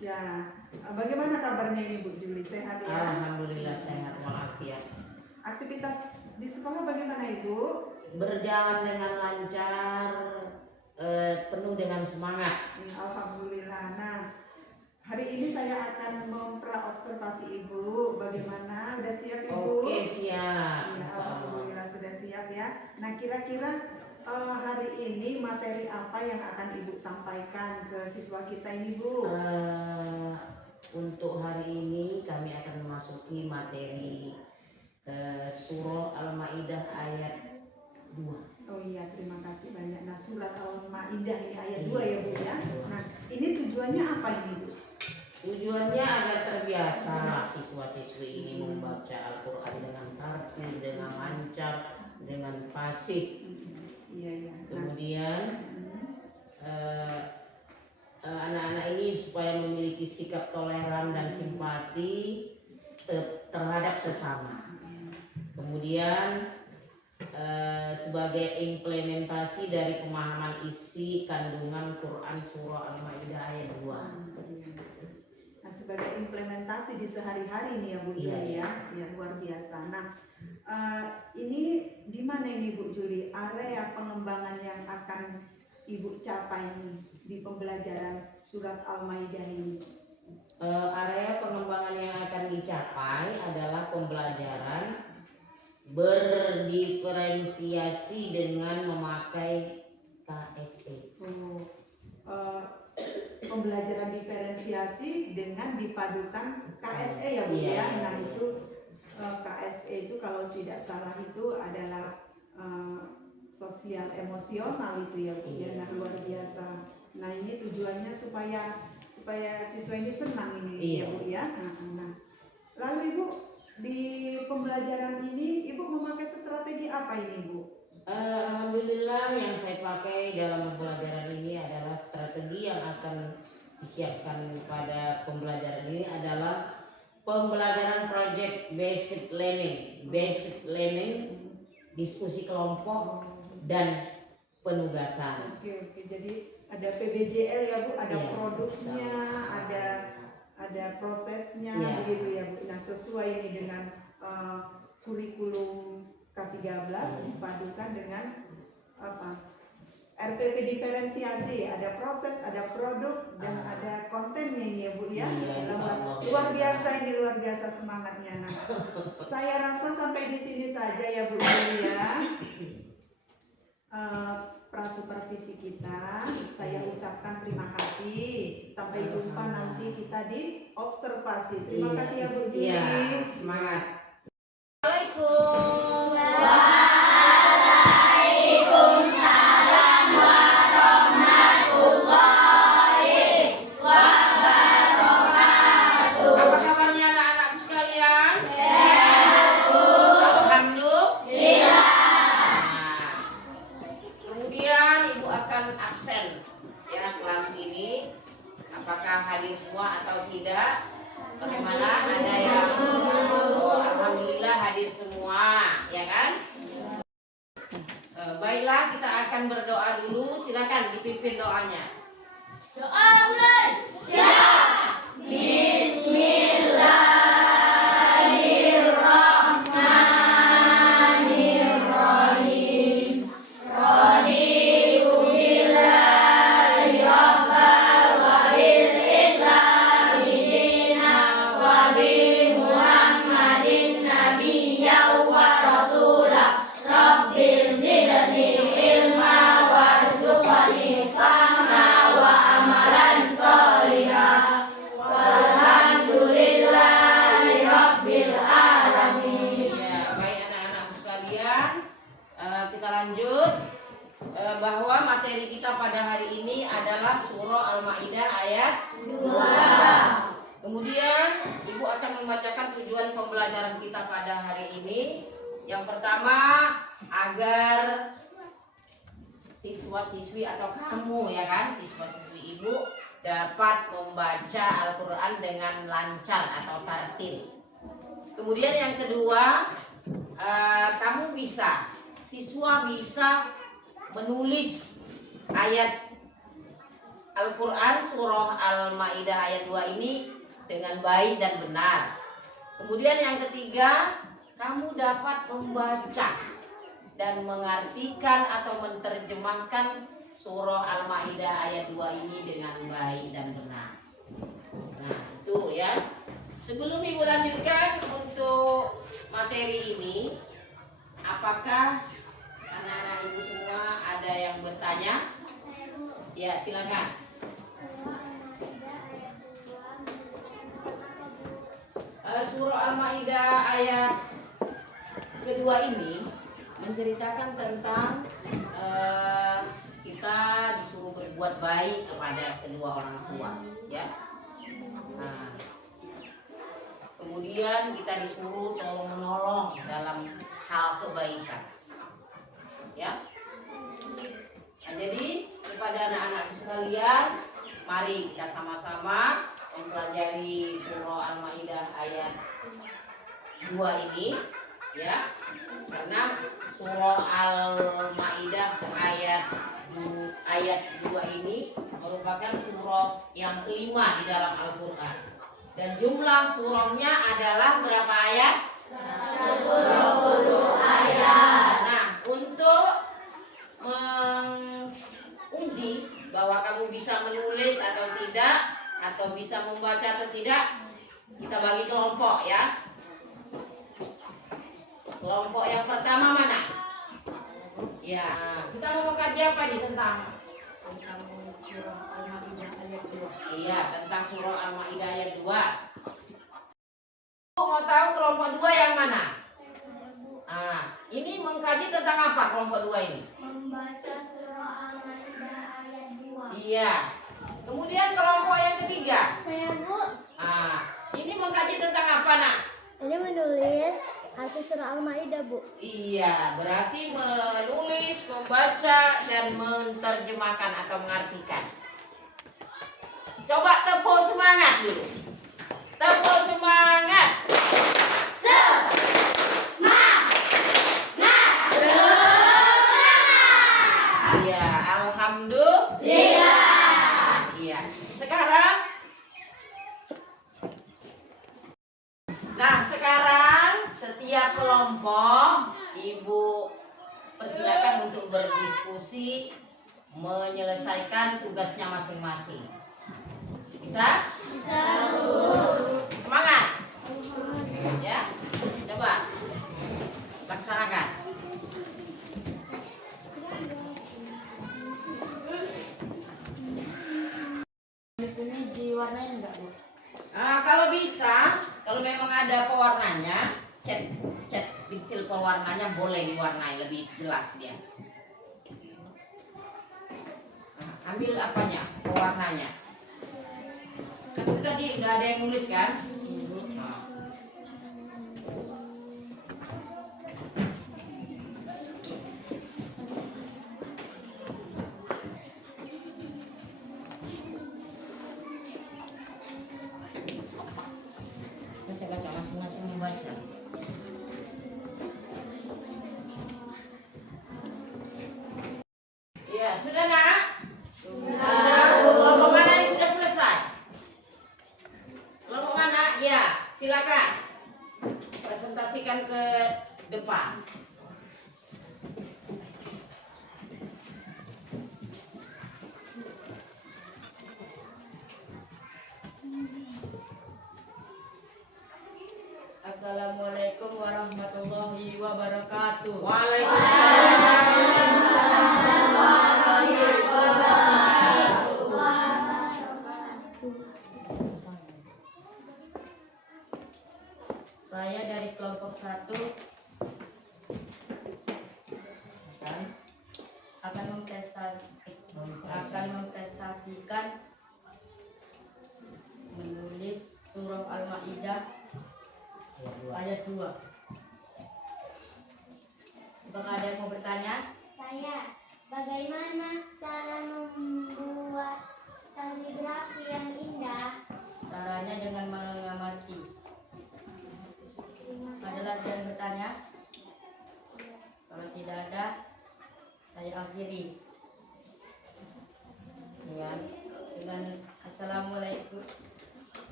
Ya, bagaimana kabarnya ini Bu Juli? Sehat ya? Alhamdulillah sehat walafiat. Aktivitas di sekolah bagaimana Ibu? Berjalan dengan lancar, penuh dengan semangat. Alhamdulillah. Nah, hari ini saya akan mempraobservasi Ibu. Bagaimana? Udah siap Ibu? Oke, siap. Ya, alhamdulillah sudah siap ya. Nah, kira-kira hari ini materi apa yang akan Ibu sampaikan ke siswa kita ini Bu? Untuk hari ini kami akan memasuki materi surah Al-Maidah ayat 2. Oh iya, terima kasih banyak. Nah, surat Al-Maidah ini ayat 2 ya Bu ya. Nah, ini tujuannya apa ini Bu? Tujuannya agar terbiasa siswa-siswi ini membaca Al-Quran dengan tartil, dengan lancar, dengan fasih. Iya. Kemudian anak-anak ini supaya memiliki sikap toleran dan simpati terhadap sesama. Kemudian sebagai implementasi dari pemahaman isi kandungan Quran surah Al-Maidah ayat 2. Nah, sebagai implementasi di sehari-hari ini ya Bu Juli ya, luar biasa. Nah, ini di mana ini Bu Juli area pengembangan yang akan Ibu capai ini di pembelajaran surat Al-Maidah ini? Area pengembangan yang akan dicapai adalah pembelajaran berdiferensiasi dengan memakai KSE. Pembelajaran diferensiasi dengan dipadukan KSE ya Bu ya. Nah, itu KSE itu kalau tidak salah itu adalah sosial emosional itu ya Bu ya. Nah, luar biasa. Nah, ini tujuannya supaya siswa ini senang ini ya Bu ya. Nah, lalu Ibu di pembelajaran ini Ibu memakai strategi apa ini Bu? Alhamdulillah yang saya pakai dalam pembelajaran ini adalah strategi yang akan disiapkan pada pembelajaran ini adalah pembelajaran project based learning, diskusi kelompok dan penugasan. Oke. Jadi ada PBJL ya Bu, ada produknya, ada prosesnya begitu ya Bu. Nah, sesuai ini dengan kurikulum K13 dipadukan dengan RPP diferensiasi, ada proses, ada produk dan ada kontennya ini ya Bu ya. Luar biasa semangatnya. Nah, saya rasa sampai di sini saja ya Bu ya. Prasupervisi kita, saya ucapkan terima kasih. Sampai jumpa nanti kita di observasi. Terima kasih ya Bu Juli. Semangat. Assalamualaikum. Waalaikumsalam warahmatullahi wabarakatuh. Apa kabarnya anak-anakku sekalian? Sehat Bu. Alhamdulillah. Kemudian Ibu akan absen ya kelas ini. Apakah hadir semua atau tidak? Bagaimana? Ada yang alhamdulillah hadir semua, ya kan? Baiklah, kita akan berdoa dulu. Silakan dipimpin doanya. Doa mulai. Siap. Bismillahirrahmanirrahim. Raditu billahi rabban wa bil islami dinan wa bi Muhammadin nabiyyan wa rasulah. Rabbil zidni ilma warzuqni fahma wa amalan sholihan. Walhamdulillahi rabbil alamin. Ya, baik anak-anakku sekalian, kita lanjut bahwa materi kita pada hari ini adalah surah Al-Maidah ayat 2. Kemudian Ibu akan membacakan tujuan pembelajaran kita pada hari ini. Yang pertama, agar siswa-siswi atau kamu ya kan, siswa-siswi Ibu dapat membaca Al-Quran dengan lancar atau tartil. Kemudian yang kedua, siswa bisa menulis ayat Al-Quran surah Al-Ma'idah ayat 2 ini dengan baik dan benar. Kemudian yang ketiga, kamu dapat membaca dan mengartikan atau menerjemahkan surah Al-Ma'idah ayat 2 ini dengan baik dan benar. Nah, itu ya. Sebelum Ibu lanjutkan untuk materi ini, apakah anak-anak Ibu semua ada yang bertanya? Ya, silakan. Surah Al-Ma'idah ayat kedua ini menceritakan tentang kita disuruh berbuat baik kepada kedua orang tua, ya. Nah, kemudian kita disuruh tolong menolong dalam hal kebaikan, ya. Nah, jadi kepada anak-anakku sekalian, mari kita sama-sama mempelajari surah Al-Ma'idah ayat 2 ini, ya. Karena surah Al-Ma'idah ayat 2 ini merupakan surah yang kelima di dalam Al-Qur'an. Dan jumlah surahnya adalah berapa ayat? 120 ayat. Nah, untuk menguji bahwa kamu bisa menulis atau tidak, atau bisa membaca atau tidak, kita bagi kelompok, ya. Kelompok yang pertama mana? Ya, kita mau kaji apa nih tentang surah Al-Ma'idah ayat 2. Iya, tentang surah Al-Ma'idah ayat 2. Mau tahu kelompok 2 yang mana? Nah, ini mengkaji tentang apa kelompok 2 ini? Membaca surah Al-Ma'idah ayat 2. Iya. Kemudian kelompok yang ketiga. Saya, Bu. Nah, ini mengkaji tentang apa, Nak? Ini menulis arti surah Al-Ma'idah, Bu. Iya, berarti menulis, membaca, dan menerjemahkan atau mengartikan. Coba tepuk semangat dulu. Tepuk semangat. Iya, alhamdulillah. Iya. Sekarang setiap kelompok Ibu persilakan untuk berdiskusi menyelesaikan tugasnya masing-masing. Bisa? Bisa, Bu. Semangat. Ya. Coba laksanakan. Ini diwarnain enggak, Bu? Kalau bisa, kalau memang ada pewarnanya, cat pensil pewarnanya boleh diwarnai lebih jelas dia. Ambil apanya? Pewarnanya. Kan itu tadi nggak ada yang nulis kan? Baca masing-masing membaca. Ya, sudah, Nak? Sudah. Kelompok mana yang sudah selesai? Kelompok mana? Ya, silakan. Presentasikan ke depan. Assalamualaikum warahmatullahi wabarakatuh. Saya dari kelompok 1 akan memprestasikan menulis surah Al-Ma'idah ayat 2. Apakah ada yang mau bertanya? Saya, bagaimana cara membuat kaligrafi yang indah? Caranya dengan mengamati. Ada lagi yang bertanya? Kalau tidak ada, saya akhiri. Ya.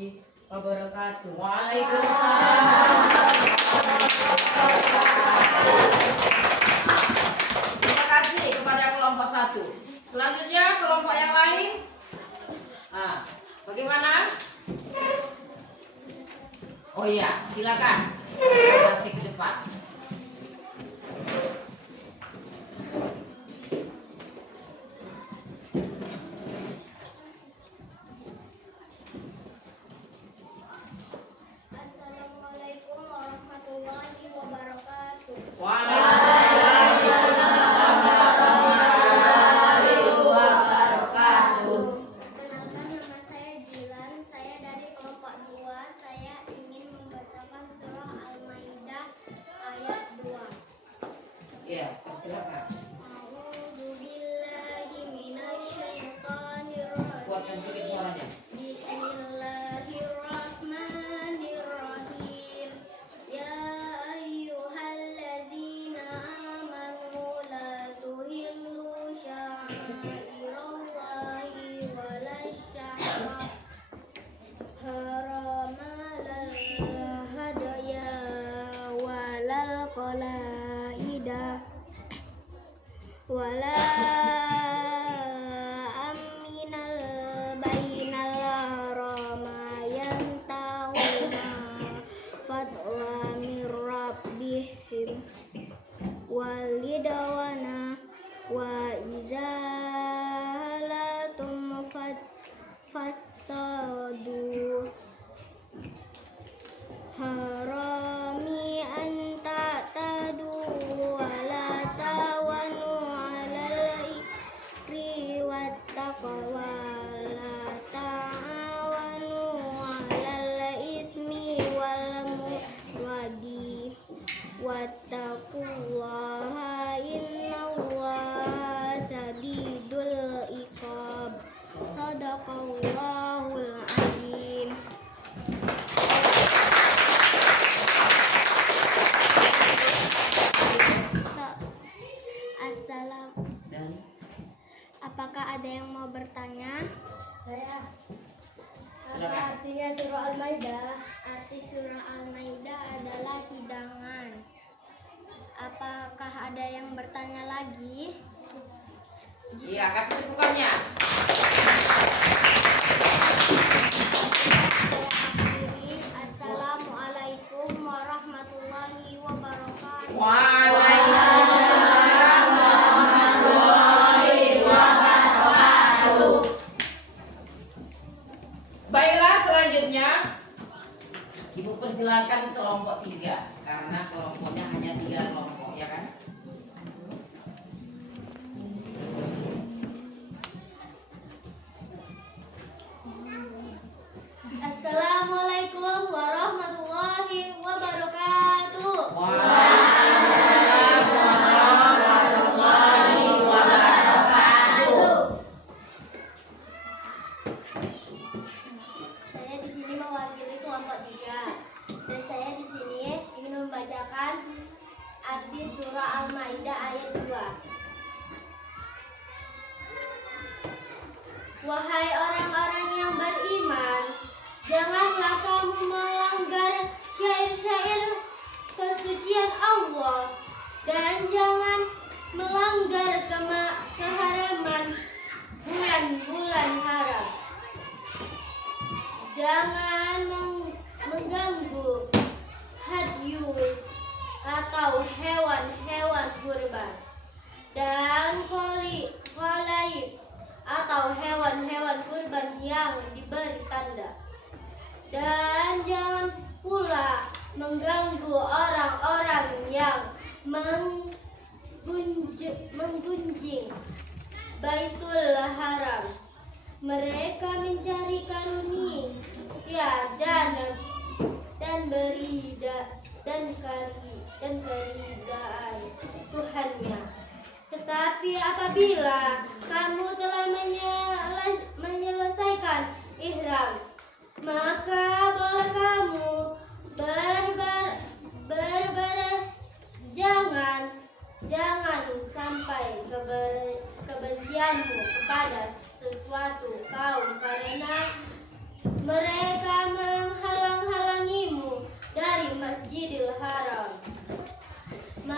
warahmatullahi wabarakatuh. Waalaikumsalam. Terima kasih kepada kelompok 1. Selanjutnya kelompok yang lain. Nah, bagaimana? Oh iya, silakan. Kasih ke depan. Assalamualaikum warahmatullahi wabarakatuh. Waalaikumsalam warahmatullahi wabarakatuh. Perkenalkan, nama saya Jilan. Saya dari kelompok 2. Saya ingin membacakan surah Al-Maidah ayat 2. Ya, silakan. A'udzu billahi minasyaitonir rajim. Kuatkan sedikit suaranya. Bismillahirrahmanirrahim. Ya ayyuhallazina amanu la tuhillu sya'irallahi walasya'ra haramalal hadaya walal qalaida wala aminal bainal haramayan tahuma fatwa mir rabbihim walidawana wa izalatum fastadu harami an ta'tadu wala tawanu alal ikri wat taqwa la ta'awanu alal ismi wal mudwadi wattaqullaha innallaha sadidul iqab. Sadaqallahul azim. Assalam. Dan Apakah ada yang mau bertanya? Saya. Apa Silakan. artinya surah Al-Maidah? Arti surah Al-Maidah adalah hidangan. Apakah ada yang bertanya lagi? iya, kasih tepukannya. Saya akhiri. Assalamualaikum warahmatullahi wabarakatuh. Waalaikumsalam warahmatullahi wabarakatuh. Baiklah, selanjutnya Ibu persilakan kelompok 3 karena kelompoknya hanya 3 kelompok, ya kan? Assalamualaikum warahmatullahi wabarakatuh. Waalaikumsalam warahmatullahi wabarakatuh. Saya di sini mewakili kelompok 3 dan saya di sini ingin membacakan arti surah Al-Maidah ayat 2. Wahai orang-orang yang beriman, janganlah kamu melanggar syair-syair kesucian Allah dan jangan melanggar keharaman bulan-bulan haram. Jangan mengganggu hadyu atau hewan-hewan kurban dan qalaib atau hewan-hewan kurban yang diberi tanda. Dan jangan pula mengganggu orang-orang yang menggunjing Baitul Haram. Mereka mencari karunia dan keridaan Tuhannya. Tetapi apabila kamu telah menyelesaikan ihram, maka boleh kamu jangan sampai kebencianmu kepada sesuatu kaum karena mereka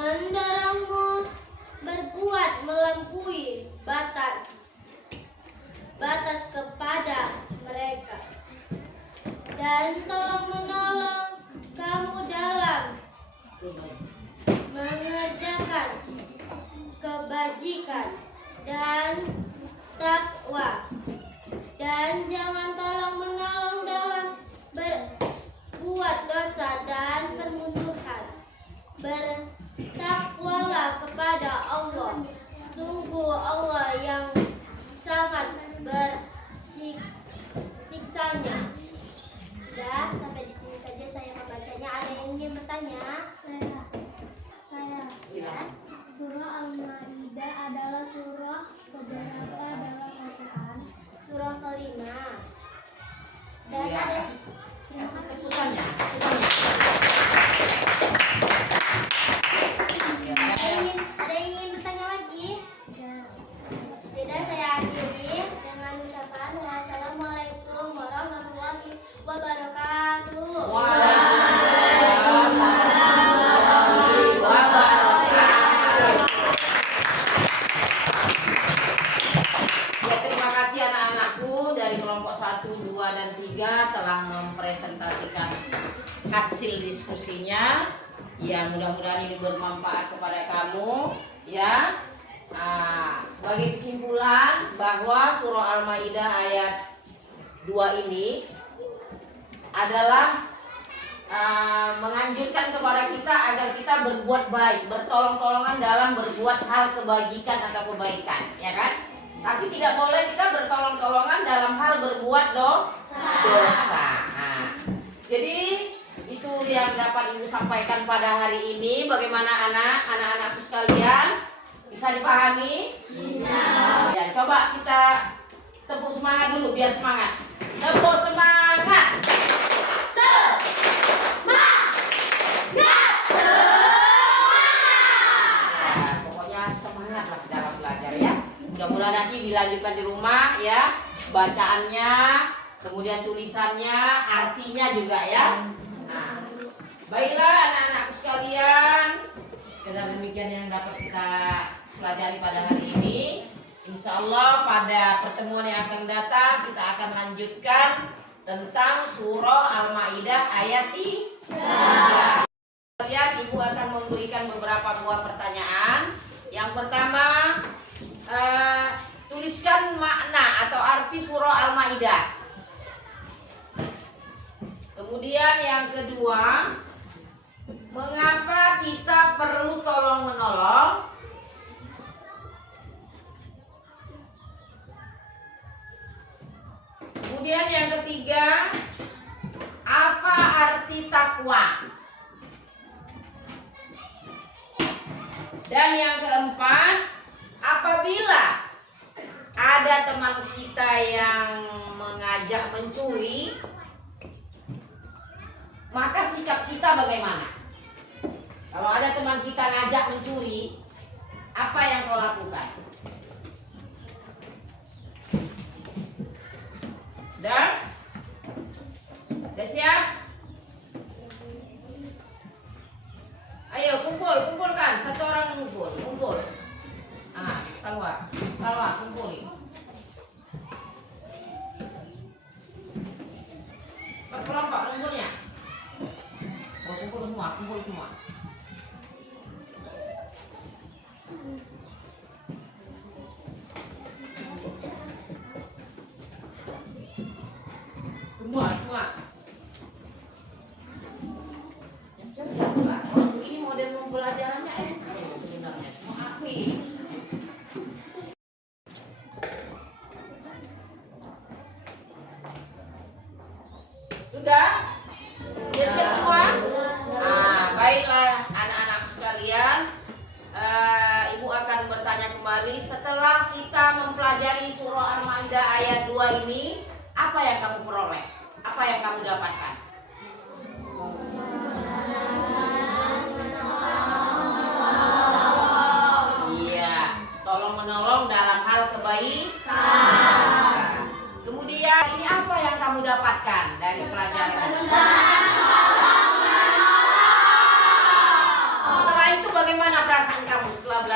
mendorongmu berbuat melampaui batas kepada mereka, dan tolong menolong kamu dalam mengerjakan kebajikan dan takwa, dan jangan tolong menolong dalam berbuat dosa dan permusuhan. Bertakwalah kepada Allah, sungguh Allah yang sangat bersiksanya. Sudah, sampai di sini saja saya membacanya. Ada yang ingin bertanya? Saya. Ya. Surah Al-Maidah adalah surah keberapa dalam Al-Quran? Surah kelima. Dan Ya, ada kasih tepusannya. ada yang ingin bertanya lagi? Tidak, saya akhiri dengan ucapan wassalamualaikum warahmatullahi wabarakatuh. Waalaikumsalam warahmatullahi wabarakatuh. Ya, terima kasih anak-anakku dari kelompok 1, 2, dan 3 telah mempresentasikan hasil diskusinya. Ya, mudah-mudahan ini bermanfaat kepada kamu. Ya, sebagai kesimpulan bahwa surah Al-Maidah ayat 2 ini adalah menganjurkan kepada kita agar kita berbuat baik, bertolong-tolongan dalam berbuat hal kebajikan atau kebaikan, ya kan? Tapi tidak boleh kita bertolong-tolongan dalam hal berbuat dosa. Jadi itu yang dapat Ibu sampaikan pada hari ini. Bagaimana anak-anakku sekalian? Bisa dipahami? Bisa. Ya, coba kita tepuk semangat dulu biar semangat. Tepuk semangat. Pokoknya semangat lah dalam belajar ya. Mudah-mudahan nanti dilanjutkan di rumah ya. Bacaannya, kemudian tulisannya, artinya juga ya. Nah, baiklah anak-anakku sekalian. Sekedar demikian yang dapat kita pelajari pada hari ini. Insya Allah pada pertemuan yang akan datang kita akan lanjutkan tentang surah Al-Maidah ayat 3. Kemudian Ibu akan memberikan beberapa buah pertanyaan. Yang pertama, tuliskan makna atau arti surah Al-Maidah. Kemudian yang kedua, mengapa kita perlu tolong-menolong? Kemudian yang ketiga, apa arti takwa? Dan yang keempat, apabila ada teman kita yang mengajak mencuri, maka sikap kita bagaimana? Kalau ada teman kita ngajak mencuri, apa yang kau lakukan? Udah siap? Ayo kumpulkan. Satu orang kumpul. Salwa, kumpulin. Berkelompok kumpulnya. Kumpul semua. Semua. Yang cerdas lah. Kalau begini model pembelajarannya sebenarnya semua api. Sudah siap semua? Baiklah anak-anakku sekalian. Ibu akan bertanya kembali setelah kita mempelajari surah Al-Maidah ayat 2 ini, apa yang kamu peroleh? Apa yang kamu dapatkan? Iya, tolong menolong dalam hal kebaikan. Kemudian ini apa yang kamu dapatkan dari pelajaran? Setelah itu bagaimana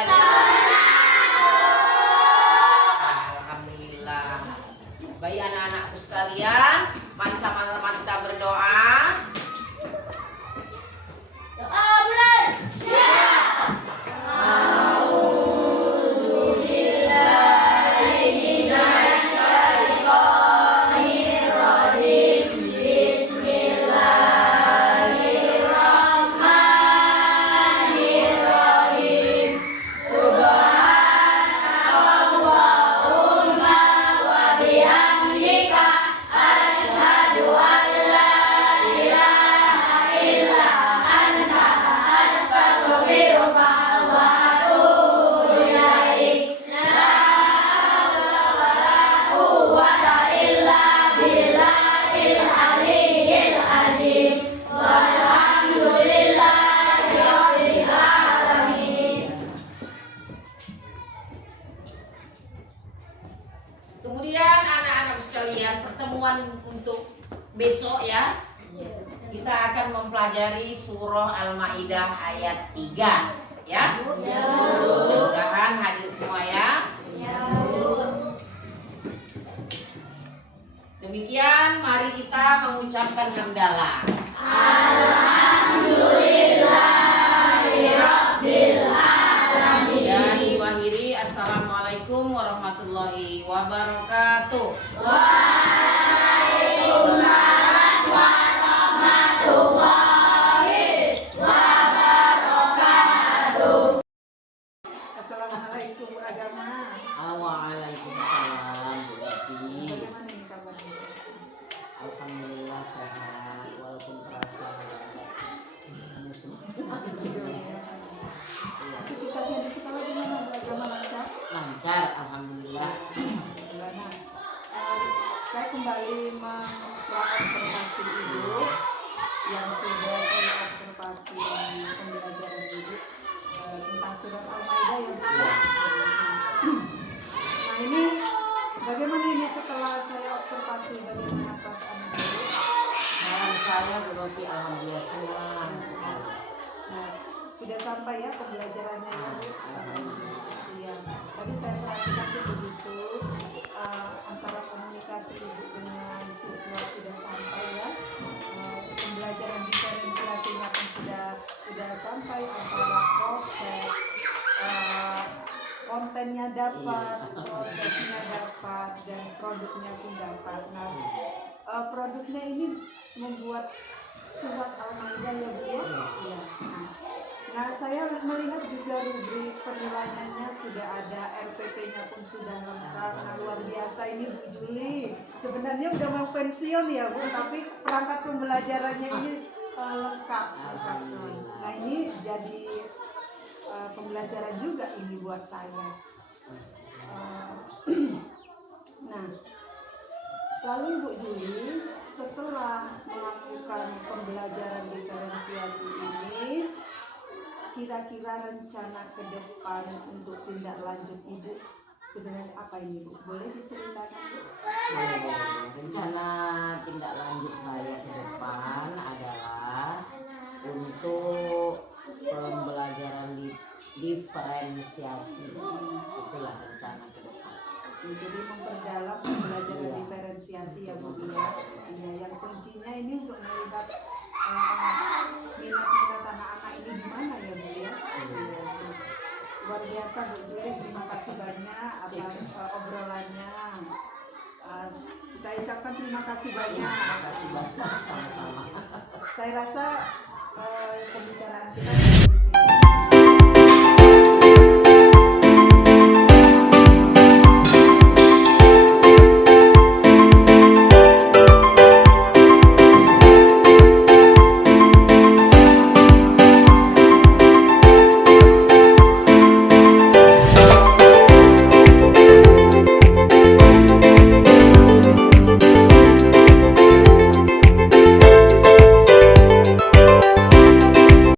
Alhamdulillah. Baik anak-anakku sekalian, mari sama-sama kita berdoa. Doa mulai. Kemudian anak-anak sekalian, pertemuan untuk besok ya, kita akan mempelajari surah Al-Maidah ayat 3 ya. Mudah-mudahan hadir semua ya. Demikian, mari kita mengucapkan hamdalah. Dan diwahiri assalamualaikum warahmatullahi wabarakatuh. Assalamualaikum Bu Agama. Waalaikumsalam Bu Eti. Bagaimana ini kabarnya? Alhamdulillah sehat walaupun terasa musim. Aktivitasnya di sekolah gimana Bu Agama, lancar? Lancar alhamdulillah. Nah, saya kembali mengobservasi Ibu yang sudah saya observasi di pembelajaran Ibu tentang surat Al-Maidah yang Nah ini bagaimana ini setelah saya observasi bagaimana perasaan Ibu? Dan saya Bu Eti alhamdulillah senang sekali. Nah, sudah sampai ya pembelajarannya ya Bu? Iya, tadi saya perhatikan tuh begitu antara komunikasi Ibu dengan siswa sudah sampai ya. Pembelajaran diferensiasinya pun sudah sampai, antara proses kontennya dapat, prosesnya dapat, dan produknya pun dapat. Nah, produknya ini membuat surat Al-Maidah ya Bu ya? Iya. Nah, saya melihat juga rubrik penilaiannya sudah ada, RPP-nya pun sudah lengkap. Nah, luar biasa ini Bu Juli. Sebenarnya udah mau pensiun ya Bu, tapi perangkat pembelajarannya ini lengkap. Nah, ini jadi pembelajaran juga ini buat saya. Nah, lalu Bu Juli setelah melakukan pembelajaran diferensiasi ini, kira-kira rencana ke depan untuk tindak lanjut Ibu sebenarnya apa ini Bu? Boleh diceritakan Bu? Rencana tindak lanjut saya ke depan adalah untuk pembelajaran diferensiasi. Itulah rencana ke depan. Jadi memperdalam pembelajaran diferensiasi ya Bu ya. Iya, yang kuncinya ini untuk melihat minat-minat anak-anak ini gimana ya Bu ya. Luar biasa Bu Juli, terima kasih banyak atas obrolannya. Saya ucapkan terima kasih banyak. Terima kasih banyak, sama-sama. Saya rasa pembicaraan kita di sini.